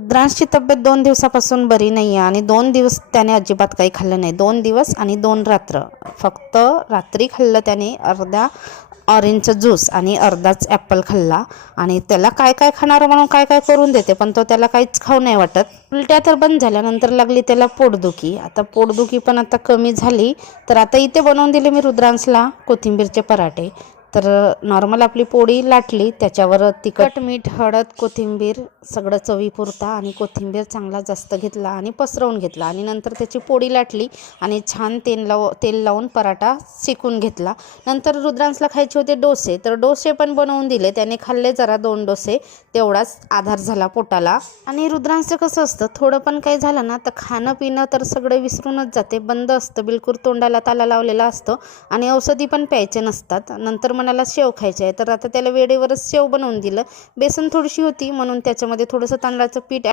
रुद्रांशची तब्येत 2 दिवसापासून बरी नाही आहे आणि 2 दिवस त्याने अजिबात काही खाल्लं नाही. 2 दिवस आणि 2 रात्र. फक्त रात्री खाल्लं त्याने अर्धा ऑरेंजचा ज्यूस आणि अर्धाच ॲपल खाल्ला. आणि त्याला काय काय खाणार म्हणून काय काय करून देते, पण तो त्याला काहीच खाऊ नाही वाटत. उलट्या तर बंद झाल्यानंतर लागली त्याला पोटदुखी. आता पोटदुखी पण आता कमी झाली. तर आता इथे बनवून दिले मी रुद्रांशला कोथिंबीरचे पराठे. तर नॉर्मल आपली पोळी लाटली, त्याच्यावर तिखट मीठ हळद कोथिंबीर सगळं चवीपुरता आणि कोथिंबीर चांगला जास्त घेतला आणि पसरवून घेतला आणि नंतर त्याची पोळी लाटली आणि छान तेल लावून पराठा शेकून घेतला. नंतर रुद्रांशला खायचे होते डोसे, तर डोसे पण बनवून दिले. त्याने खाल्ले जरा 2 डोसे, तेवढाच आधार झाला पोटाला. आणि रुद्रांशचं कसं असतं, थोडं पण काही झालं ना तर खाणं पिणं तर सगळं विसरूनच जाते, बंद असतं बिलकुल, तोंडाला ताला लावलेला असतो आणि औषधी पण प्यायचे नसतात. नंतर मनाला शेव खायचे आहे, तर आता त्याला वेळेवरच शेव बनवून दिलं. बेसन थोडीशी होती म्हणून त्याच्यामध्ये थोडंसं तांदळाचं पीठ